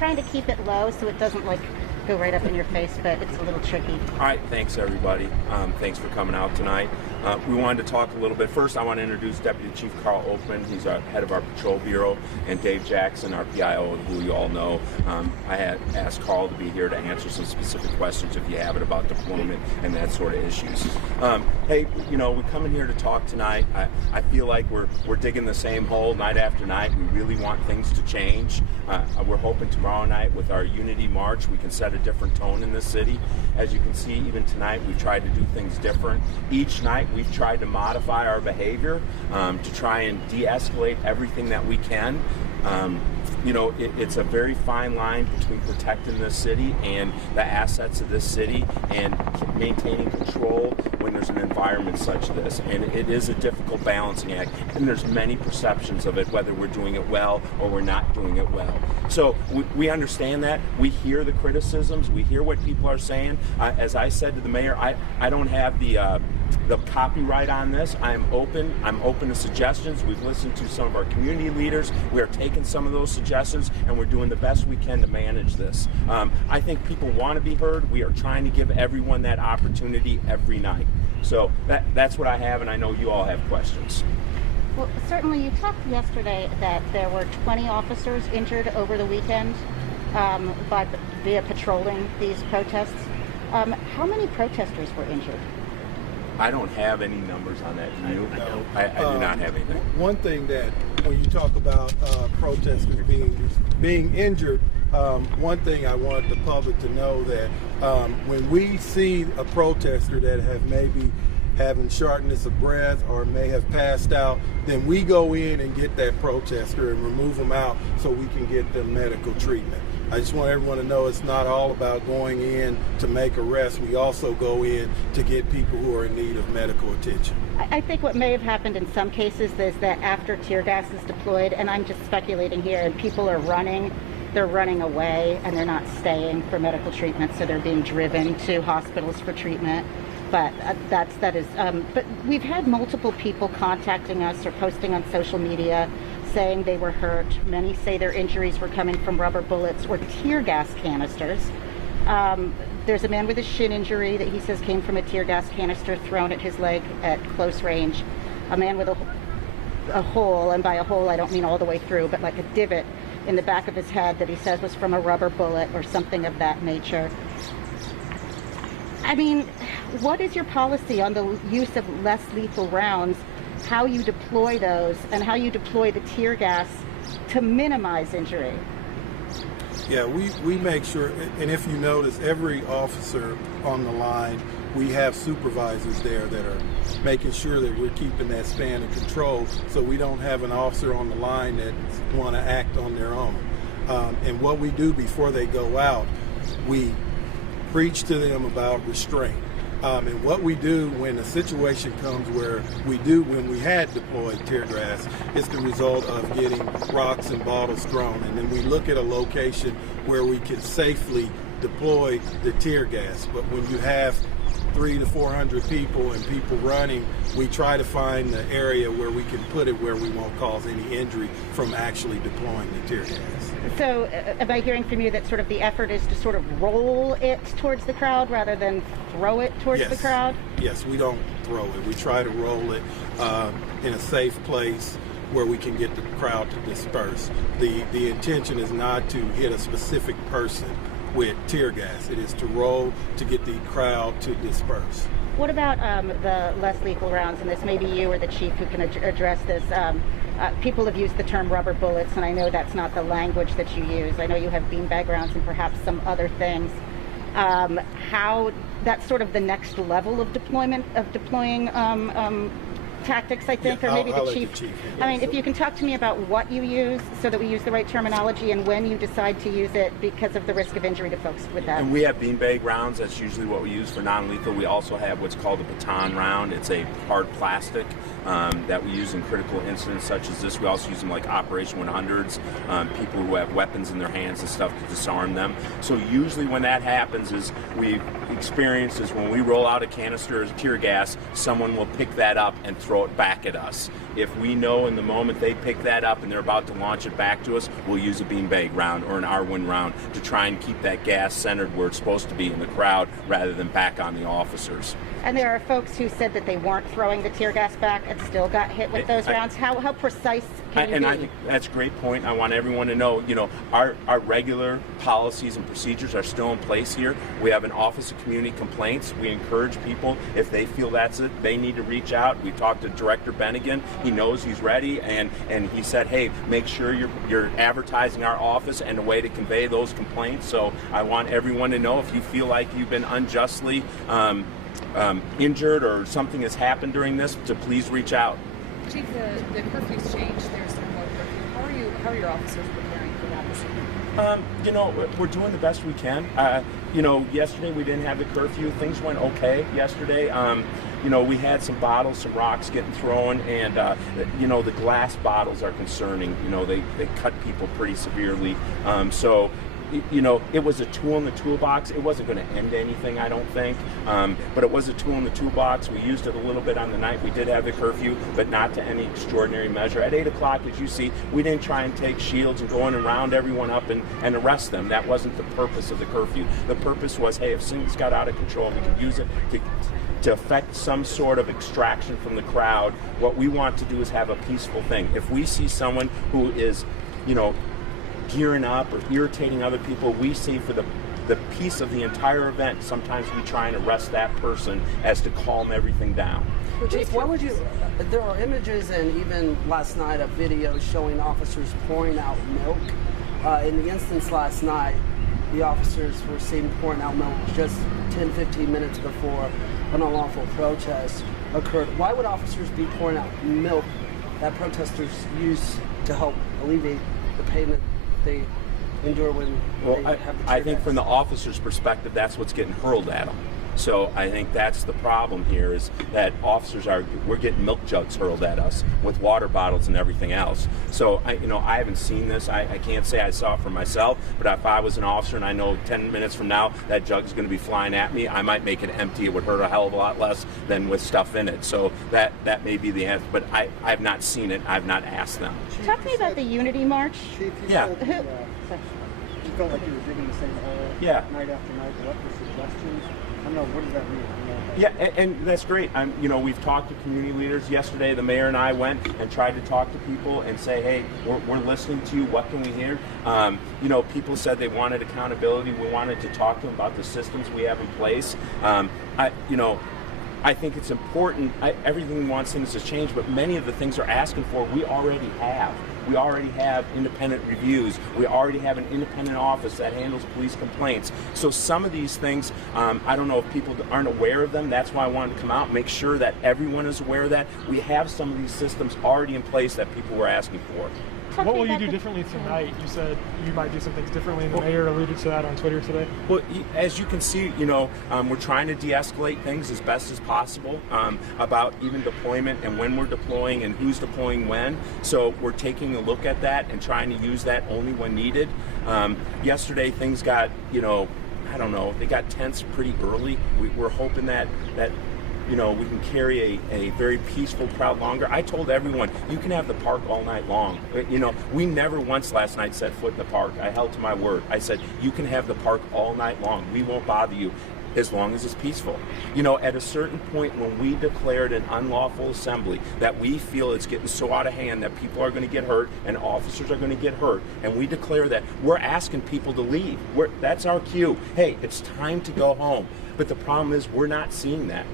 trying to keep it low so it doesn't like go right up in your face, but it's a little tricky. All right, thanks everybody. Thanks for coming out tonight. We wanted to talk a little bit. First, I want to introduce Deputy Chief Carl Oakman. He's our head of our patrol bureau, and Dave Jackson, our PIO, who you all know. I had asked Carl to be here to answer some specific questions if you have it about deployment and that sort of issues. Hey, you know, we come in here to talk tonight. I feel like we're digging the same hole night after night. We really want things to change. We're hoping tomorrow night with our Unity March we can set a different tone in this city. As you can see, even tonight we've tried to do things different. Each night we've tried to modify our behavior to try and de-escalate everything that we can. You know, it's a very fine line between protecting this city and the assets of this city and maintaining control when there's an environment such as this. And it is a difficult balancing act, and there's many perceptions of it, whether we're doing it well or we're not doing it well. So we understand that. We hear the criticisms. We hear what people are saying. As I said to the mayor, I don't have the copyright on this. I'm open to suggestions. We've listened to some of our community leaders. We are taking some of those suggestions and we're doing the best we can to manage this. I think people want to be heard. We are trying to give everyone that opportunity every night. So that's what I have, and I know you all have questions. Well, certainly you talked yesterday that there were 20 officers injured over the weekend via patrolling these protests. How many protesters were injured? I don't have any numbers on that. Do you? I do not have anything. One thing that when you talk about protesters being injured, one thing I want the public to know that when we see a protester that have maybe having shortness of breath or may have passed out, then we go in and get that protester and remove them out so we can get them medical treatment. I just want everyone to know it's not all about going in to make arrests. We also go in to get people who are in need of medical attention. I think what may have happened in some cases is that after tear gas is deployed, and I'm just speculating here, and people are running, they're running away and they're not staying for medical treatment, so they're being driven to hospitals for treatment. But but we've had multiple people contacting us or posting on social media saying they were hurt. Many say their injuries were coming from rubber bullets or tear gas canisters. There's a man with a shin injury that he says came from a tear gas canister thrown at his leg at close range. A man with a hole, and by a hole I don't mean all the way through, but like a divot in the back of his head that he says was from a rubber bullet or something of that nature. I mean, what is your policy on the use of less lethal rounds, how you deploy those, and how you deploy the tear gas to minimize injury? Yeah, we make sure, and if you notice, every officer on the line, we have supervisors there that are making sure that we're keeping that span of control so we don't have an officer on the line that want to act on their own. And what we do before they go out, we preach to them about restraint. And what we do when a situation comes where when we had deployed tear gas, it's the result of getting rocks and bottles thrown. And then we look at a location where we can safely deploy the tear gas. But when you have 300 to 400 people and people running, we try to find the area where we can put it where we won't cause any injury from actually deploying the tear gas. So am I hearing from you that sort of the effort is to sort of roll it towards the crowd rather than throw it towards the crowd? Yes, we don't throw it. We try to roll it in a safe place where we can get the crowd to disperse. The intention is not to hit a specific person with tear gas. It is to roll to get the crowd to disperse. What about the less lethal rounds? And this may be you or the chief who can address this. People have used the term rubber bullets, and I know that's not the language that you use. I know you have beanbag rounds and perhaps some other things. How that's sort of the next level of deploying tactics, I think, or maybe the chief. I mean, if you can talk to me about what you use so that we use the right terminology and when you decide to use it because of the risk of injury to folks with that. And we have beanbag rounds. That's usually what we use for non-lethal. We also have what's called a baton round. It's a hard plastic that we use in critical incidents such as this. We also use them like Operation 100s, people who have weapons in their hands and stuff to disarm them. So usually when that happens is we've experienced is when we roll out a canister of tear gas, someone will pick that up and throw throw it back at us. If we know in the moment they pick that up and they're about to launch it back to us, we'll use a beanbag round or an R1 round to try and keep that gas centered where it's supposed to be, in the crowd, rather than back on the officers. And there are folks who said that they weren't throwing the tear gas back and still got hit with those rounds. How precise can you be? I think that's a great point. I want everyone to know, our regular policies and procedures are still in place here. We have an Office of Community Complaints. We encourage people, if they feel that's it, they need to reach out. We talked to Director Bennigan. He knows he's ready, and he said, hey, make sure you're advertising our office and a way to convey those complaints. So I want everyone to know, if you feel like you've been unjustly injured or something has happened during this, to please reach out. Chief, the curfew's changed. There's a remote curfew. How are your officers preparing for that this evening? We're doing the best we can. Yesterday we didn't have the curfew. Things went okay yesterday. We had some bottles, some rocks getting thrown, and the glass bottles are concerning. They cut people pretty severely. It was a tool in the toolbox. It wasn't going to end anything, I don't think, but it was a tool in the toolbox. We used it a little bit on the night we did have the curfew, but not to any extraordinary measure. At 8 o'clock, as you see, we didn't try and take shields and go in and round everyone up and arrest them. That wasn't the purpose of the curfew. The purpose was, hey, if things got out of control, we could use it to affect some sort of extraction from the crowd. What we want to do is have a peaceful thing. If we see someone who is, gearing up or irritating other people, we see for the peace of the entire event, sometimes we try and arrest that person as to calm everything down. Well, Chief, what would you, there are images and even last night a video showing officers pouring out milk. In the instance last night, the officers were seen pouring out milk just 10-15 minutes before an unlawful protest occurred. Why would officers be pouring out milk that protesters use to help alleviate the pain that they endure when they have the I think from the officer's perspective, that's what's getting hurled at them. So I think that's the problem here, is that we're getting milk jugs hurled at us with water bottles and everything else. So I haven't seen this. I can't say I saw it for myself, but if I was an officer and I know 10 minutes from now that jug is going to be flying at me, I might make it empty. It would hurt a hell of a lot less than with stuff in it. So that may be the answer, but I've not seen it. I've not asked them. Talk to me about the Unity March. Chief, Yeah. You felt like you were digging the same hole night after night. What were suggestions? I don't know, what does that mean? Yeah, and that's great. We've talked to community leaders. Yesterday, the mayor and I went and tried to talk to people and say, hey, we're listening to you. What can we hear? People said they wanted accountability. We wanted to talk to them about the systems we have in place. I think it's important. Everyone wants things to change, but many of the things they're asking for, we already have. We already have independent reviews. We already have an independent office that handles police complaints. So some of these things, I don't know if people aren't aware of them. That's why I wanted to come out and make sure that everyone is aware of that. We have some of these systems already in place that people were asking for. What will you do differently tonight? You said you might do some things differently, and the mayor alluded to that on Twitter today. Well, as you can see, we're trying to de-escalate things as best as possible about even deployment and when we're deploying and who's deploying when. So we're taking a look at that and trying to use that only when needed. Yesterday, things got, they got tense pretty early. We're hoping that we can carry a very peaceful crowd longer. I told everyone, you can have the park all night long. We never once last night set foot in the park. I held to my word. I said, you can have the park all night long. We won't bother you as long as it's peaceful. At a certain point when we declared an unlawful assembly that we feel it's getting so out of hand that people are going to get hurt and officers are going to get hurt, and we declare that, we're asking people to leave. That's our cue. Hey, it's time to go home. But the problem is we're not seeing that.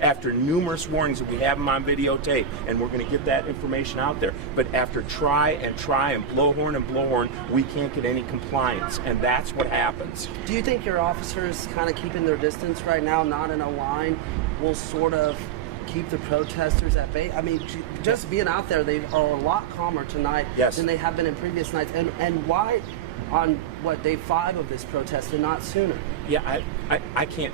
After numerous warnings that we have them on videotape, and we're going to get that information out there. But after try and blow horn, we can't get any compliance, and that's what happens. Do you think your officers kind of keeping their distance right now, not in a line, will sort of keep the protesters at bay? I mean, just being out there, they are a lot calmer tonight than they have been in previous nights. And why on day 5 of this protest and not sooner? Yeah, I can't,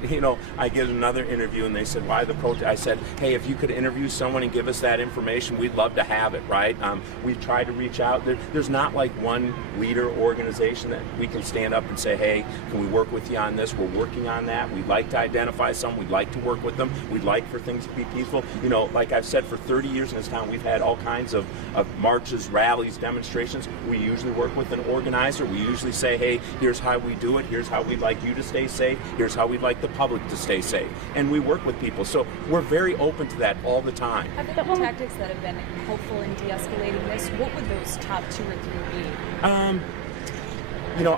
I did another interview and they said, why the protest? I said, hey, if you could interview someone and give us that information, we'd love to have it, right? We've tried to reach out. There's not like one leader organization that we can stand up and say, hey, can we work with you on this? We're working on that. We'd like to identify some. We'd like to work with them. We'd like for things to be peaceful. Like I've said, for 30 years in this town, we've had all kinds of marches, rallies, demonstrations. We usually work with an organizer. We usually say, hey, here's how we do it. Here's how we'd like you to stay safe. Here's how we'd like the public to stay safe. And we work with people. So we're very open to that all the time. Have there been tactics that have been helpful in de-escalating this? What would those top 2 or 3 be?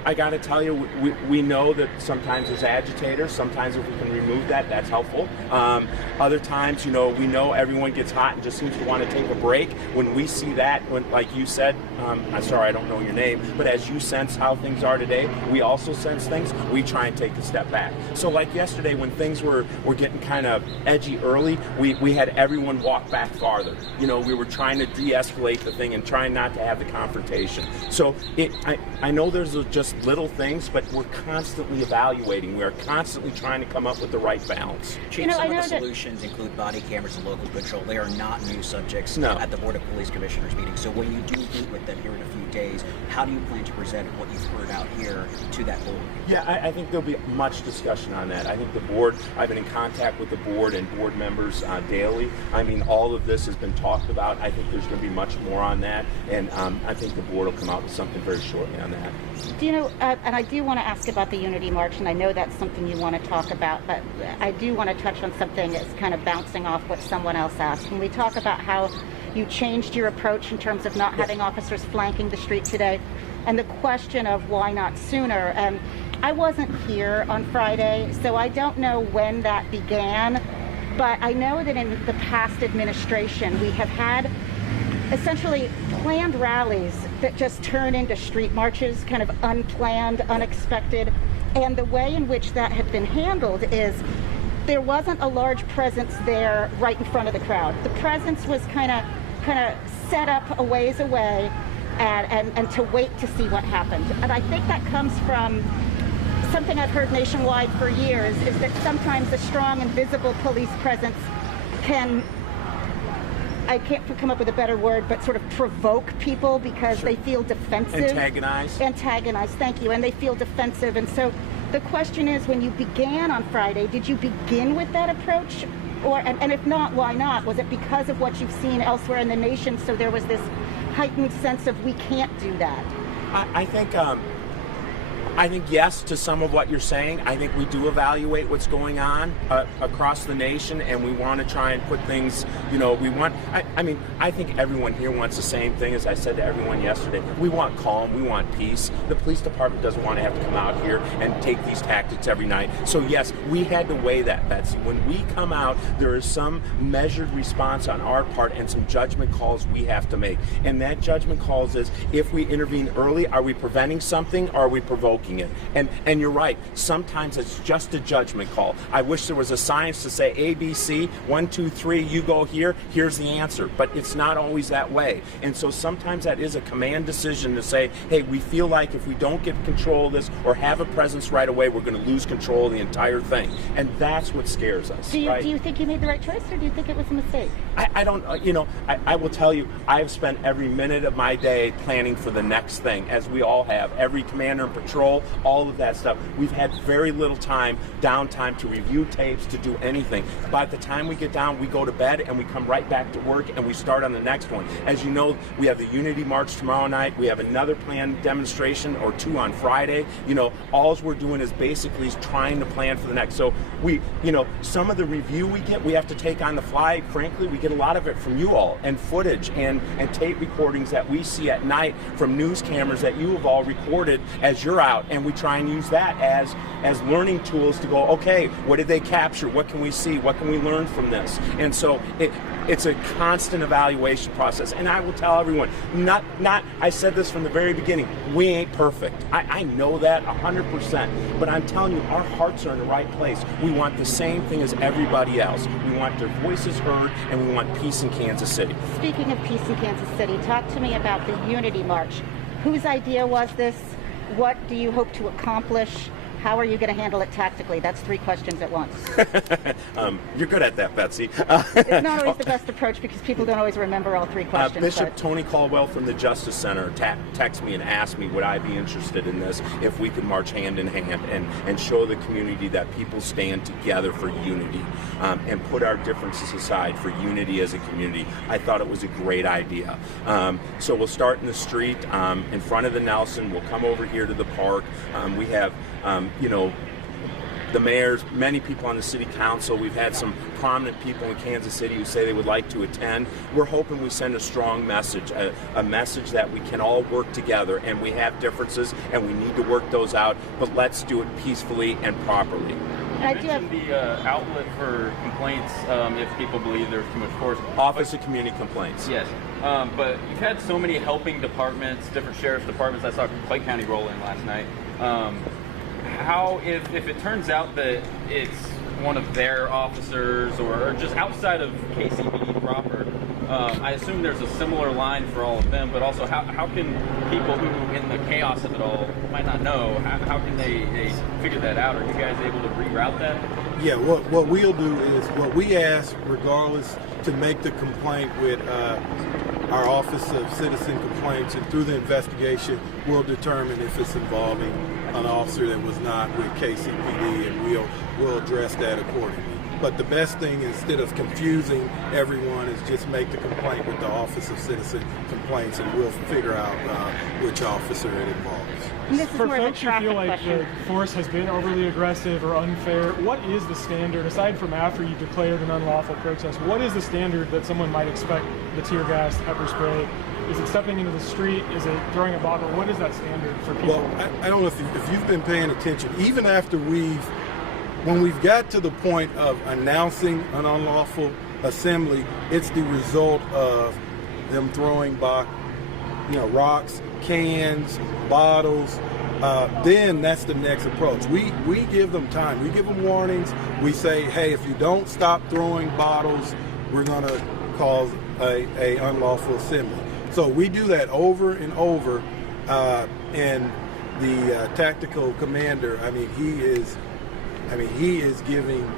I got to tell you, we know that sometimes there's agitators. Sometimes if we can remove that, that's helpful. Other times, we know everyone gets hot and just seems to want to take a break. When we see that, like you said, I'm sorry, I don't know your name, but as you sense how things are today, we also sense things. We try and take a step back. So like yesterday, when things were getting kind of edgy early, we had everyone walk back farther. We were trying to de-escalate the thing and trying not to have the confrontation. So I know there's just little things, but we're constantly evaluating. We're constantly trying to come up with the right balance. Chief, some of the solutions include body cameras and local patrol. They are not new subjects at the Board of Police Commissioners meeting. So when you do meet with them here in a few days, how do you plan to present what you've heard out here to that board? Yeah, I think there'll be much discussion on that. I think the board, I've been in contact with the board and board members daily. I mean, all of this has been talked about. I think there's going to be much more on that, and I think the board will come out with something very shortly on that. And I do want to ask about the Unity March, and I know that's something you want to talk about, but I do want to touch on something that's kind of bouncing off what someone else asked. When we talk about how you changed your approach in terms of not having officers flanking the street today, and the question of why not sooner. I wasn't here on Friday, so I don't know when that began, but I know that in the past administration, we have had essentially planned rallies that just turn into street marches, kind of unplanned, unexpected. And the way in which that had been handled is there wasn't a large presence there right in front of the crowd. The presence was kind of set up a ways away and to wait to see what happened. And I think that comes from something I've heard nationwide for years, is that sometimes a strong and visible police presence can, I can't come up with a better word, but sort of provoke people because they feel defensive. Antagonize, thank you. And they feel defensive. And so the question is, when you began on Friday, did you begin with that approach? And if not, why not? Was it because of what you've seen elsewhere in the nation, so there was this heightened sense of we can't do that? I think yes to some of what you're saying. I think we do evaluate what's going on across the nation, and we want to try and put things, I think everyone here wants the same thing as I said to everyone yesterday. We want calm, we want peace. The police department doesn't want to have to come out here and take these tactics every night. So yes, we had to weigh that, Betsy. When we come out, there is some measured response on our part and some judgment calls we have to make. And that judgment calls is, if we intervene early, are we preventing something or are we provoking it? And you're right, sometimes it's just a judgment call. I wish there was a science to say A, B, C, 1, 2, 3, you go here, here's the answer. But it's not always that way. And so sometimes that is a command decision to say, hey, we feel like if we don't get control of this or have a presence right away, we're going to lose control of the entire thing. And that's what scares us. Do you think you made the right choice, or do you think it was a mistake? I don't, I will tell you, I've spent every minute of my day planning for the next thing, as we all have. Every commander in patrol, all of that stuff. We've had very little downtime to review tapes, to do anything. By the time we get down, we go to bed and we come right back to work and we start on the next one. As you know, we have the Unity March tomorrow night. We have another planned demonstration or two on Friday. All we're doing is basically trying to plan for the next. So we, some of the review we get, we have to take on the fly. Frankly, we get a lot of it from you all, and footage and tape recordings that we see at night from news cameras that you have all recorded as you're out, and we try and use that as learning tools to go, okay, what did they capture? What can we see? What can we learn from this? And so it's a constant evaluation process. And I will tell everyone, I said this from the very beginning, we ain't perfect. I know that 100%, but I'm telling you, our hearts are in the right place. We want the same thing as everybody else. We want their voices heard, and we want peace in Kansas City. Speaking of peace in Kansas City, talk to me about the Unity March. Whose idea was this? What do you hope to accomplish? How are you going to handle it tactically? That's 3 questions at once. You're good at that, Betsy. It's not always the best approach because people don't always remember all 3 questions. Bishop Tony Caldwell from the Justice Center texted me and asked me would I be interested in this if we could march hand in hand and show the community that people stand together for unity and put our differences aside for unity as a community. I thought it was a great idea. So we'll start in the street in front of the Nelson. We'll come over here to the park. We have the mayors, many people on the city council. We've had some prominent people in Kansas City who say they would like to attend. We're hoping we send a strong message, a message that we can all work together, and we have differences and we need to work those out, but let's do it peacefully and properly. You mentioned the outlet for complaints if people believe there's too much force. Office of Community Complaints. Yes, but you've had so many helping departments, different sheriff's departments. I saw Pike County roll in last night. How, if it turns out that it's one of their officers or just outside of KCPD proper, I assume there's a similar line for all of them, but also how can people who in the chaos of it all might not know, how can they figure that out? Are you guys able to reroute that? Yeah, what we'll do is, what we ask, regardless, to make the complaint with our Office of Citizen Complaints, and through the investigation, we'll determine if it's involving an officer that was not with KCPD, and we'll address that accordingly. But the best thing, instead of confusing everyone, is just make the complaint with the Office of Citizen Complaints, and we'll figure out which officer it involves. And this is For more of a folks who feel traffic like question. the force has been overly aggressive or unfair, what is the standard, aside from after you declared an unlawful protest, what is the standard that someone might expect the tear gas, pepper spray? Is it stepping into the street? Is it throwing a bottle? What is that standard for people? Well, I don't know if you've been paying attention, even after when we've got to the point of announcing an unlawful assembly, it's the result of them throwing rocks, cans, bottles. Then that's the next approach. We give them time. We give them warnings. We say, hey, if you don't stop throwing bottles, we're going to cause a unlawful assembly. So we do that over and over. And the tactical commander, he is giving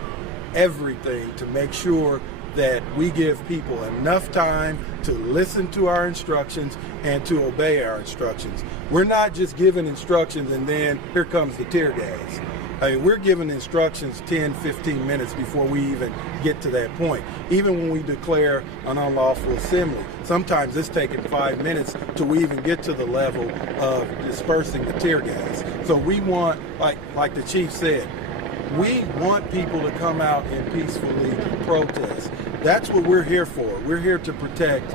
everything to make sure that we give people enough time to listen to our instructions and to obey our instructions. We're not just giving instructions and then here comes the tear gas. We're giving instructions 10, 15 minutes before we even get to that point. Even when we declare an unlawful assembly, sometimes it's taking 5 minutes till we even get to the level of dispersing the tear gas. So we want, like the chief said, we want people to come out and peacefully protest. That's what we're here for. We're here to protect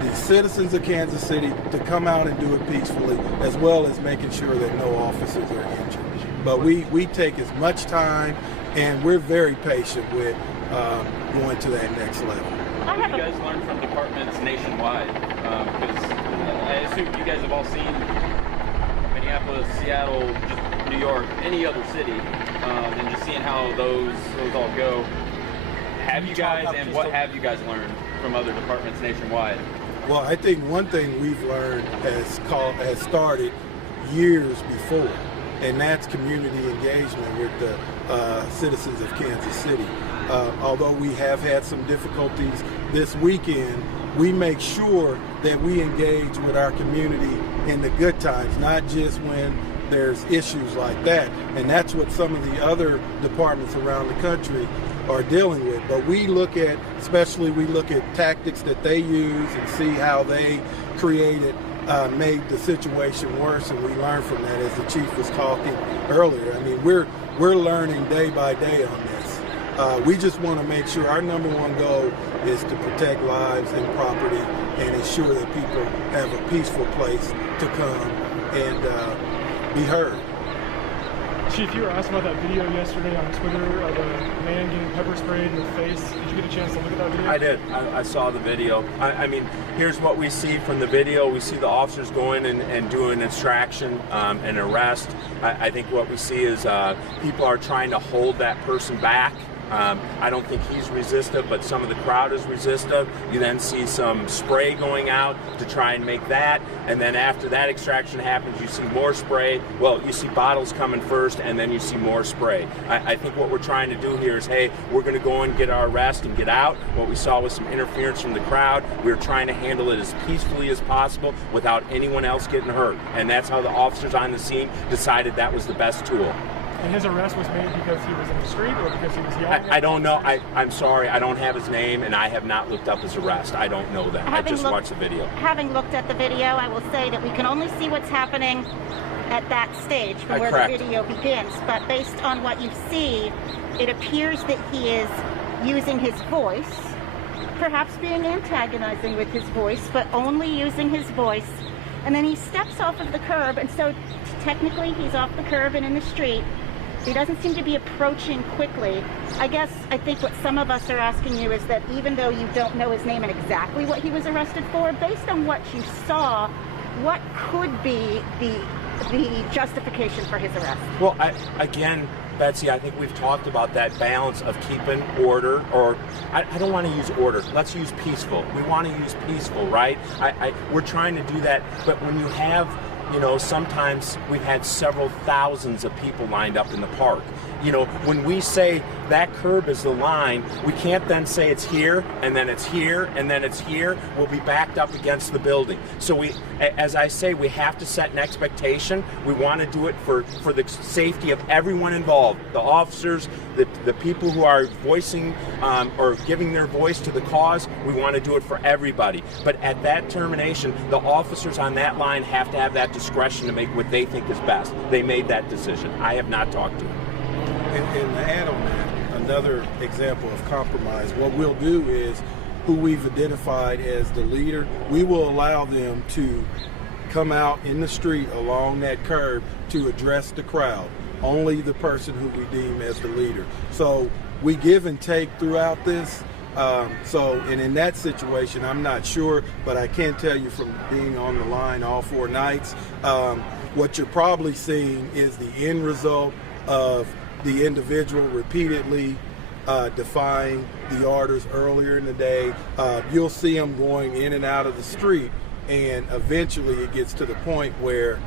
the citizens of Kansas City, to come out and do it peacefully, as well as making sure that no officers are injured. But we take as much time, and we're very patient with going to that next level. What have you guys learned from departments nationwide? Because I assume you guys have all seen Minneapolis, Seattle, just New York, any other city, and just seeing how those all go. Have you guys, and what have you guys learned from other departments nationwide? Well, I think one thing we've learned has started years before, and that's community engagement with the citizens of Kansas City. Although we have had some difficulties this weekend, we make sure that we engage with our community in the good times, not just when there's issues like that. And that's what some of the other departments around the country are dealing with. But we look at tactics that they use and see how they made the situation worse, and we learn from that, as the chief was talking earlier. We're learning day by day on this. We just want to make sure our number one goal is to protect lives and property and ensure that people have a peaceful place to come and be heard. Chief, you were asked about that video yesterday on Twitter of a man getting pepper sprayed in the face. Did you get a chance to look at that video? I did. I saw the video. Here's what we see from the video. We see the officers going and doing an extraction, an arrest. I think what we see is people are trying to hold that person back. I don't think he's resistive, but some of the crowd is resistive. You then see some spray going out to try and make that, and then after that extraction happens, you see more spray. Well, you see bottles coming first, and then you see more spray. I think what we're trying to do here is, hey, we're going to go and get our arrest and get out. What we saw was some interference from the crowd. We were trying to handle it as peacefully as possible without anyone else getting hurt, and that's how the officers on the scene decided that was the best tool. And his arrest was made because he was in the street or because he was yelling? I don't know. I'm sorry. I don't have his name, and I have not looked up his arrest. I don't know that. I just watched the video. Having looked at the video, I will say that we can only see what's happening at that stage from where correct. the video begins. But based on what you see, it appears that he is using his voice, perhaps being antagonizing with his voice, but only using his voice. And then he steps off of the curb, and so technically he's off the curb and in the street. He doesn't seem to be approaching quickly. I think what some of us are asking you is that even though you don't know his name and exactly what he was arrested for, based on what you saw, what could be the justification for his arrest? Well, again, Betsy, I think we've talked about that balance of keeping order, or I don't want to use order. Let's use peaceful. We want to use peaceful, right? We're trying to do that, but when you have, sometimes we've had several thousands of people lined up in the park. When we say that curb is the line, we can't then say it's here, and then it's here, and then it's here. We'll be backed up against the building. So as I say, we have to set an expectation. We want to do it for the safety of everyone involved, the officers, the people who are voicing or giving their voice to the cause. We want to do it for everybody. But at that termination, the officers on that line have to have that discretion to make what they think is best. They made that decision. I have not talked to them. And to add on that, another example of compromise, what we'll do is who we've identified as the leader, we will allow them to come out in the street along that curb to address the crowd. Only the person who we deem as the leader. So we give and take throughout this. And in that situation, I'm not sure, but I can tell you from being on the line all 4 nights, what you're probably seeing is the end result of the individual repeatedly defying the orders earlier in the day. You'll see them going in and out of the street, and eventually it gets to the point where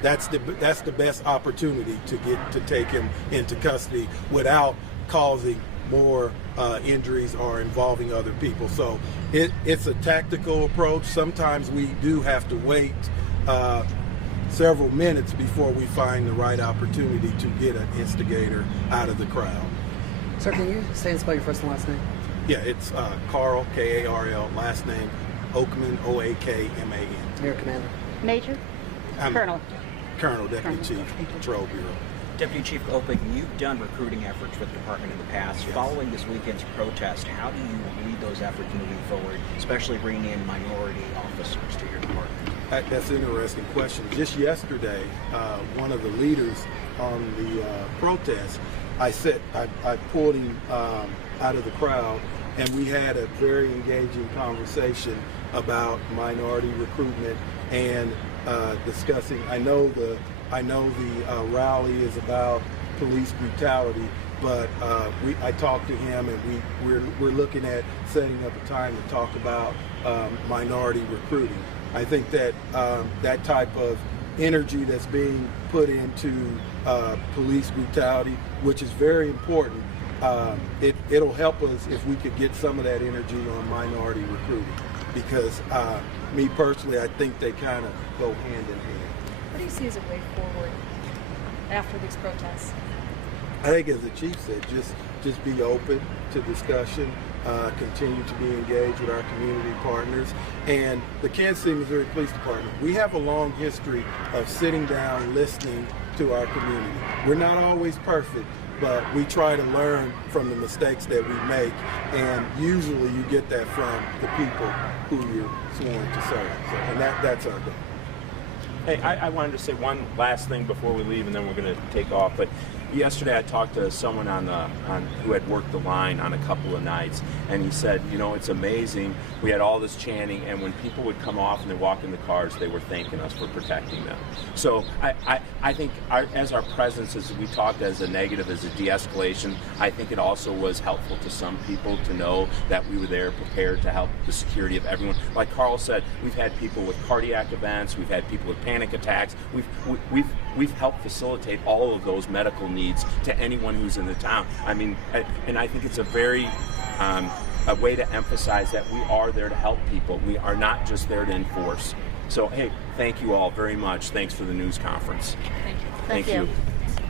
that's the best opportunity to take him into custody without causing more injuries or involving other people. So it's a tactical approach. Sometimes we do have to wait several minutes before we find the right opportunity to get an instigator out of the crowd. Sir, can you say and spell your first and last name? Yeah, it's Carl, K-A-R-L, last name Oakman, O-A-K-M-A-N. Your commander? Major? Colonel? Colonel, Deputy Chief, Patrol Bureau. Deputy Chief Open, you've done recruiting efforts with the department in the past. Yes. Following this weekend's protest, how do you lead those efforts moving forward, especially bringing in minority officers to your department? That's an interesting question. Just yesterday, one of the leaders on the protest, I pulled him out of the crowd, and we had a very engaging conversation about minority recruitment and discussing. I know the rally is about police brutality, but I talked to him, and we're looking at setting up a time to talk about minority recruiting. I think that that type of energy that's being put into police brutality, which is very important, it'll help us if we could get some of that energy on minority recruiting, because me personally, I think they kind of go hand in hand. What do you see as a way forward after these protests? I think, as the chief said, just be open to discussion, continue to be engaged with our community partners. And the Kansas City, Missouri Police Department, we have a long history of sitting down, listening to our community. We're not always perfect, but we try to learn from the mistakes that we make, and usually you get that from the people who you're sworn to serve. And that's our goal. Hey, I wanted to say one last thing before we leave, and then we're going to take off. But yesterday I talked to someone who had worked the line on a couple of nights, and he said, you know, it's amazing. We had all this chanting, and when people would come off and they walk in the cars, they were thanking us for protecting them. So I think as our presence, as we talked as a negative, as a de-escalation, I think it also was helpful to some people to know that we were there prepared to help the security of everyone. Like Carl said, we've had people with cardiac events, we've had people with panic attacks, we've helped facilitate all of those medical needs to anyone who's in the town. I mean, and I think it's a very a way to emphasize that we are there to help people. We are not just there to enforce. So, hey, thank you all very much. Thanks for the news conference. Thank you. Thank you.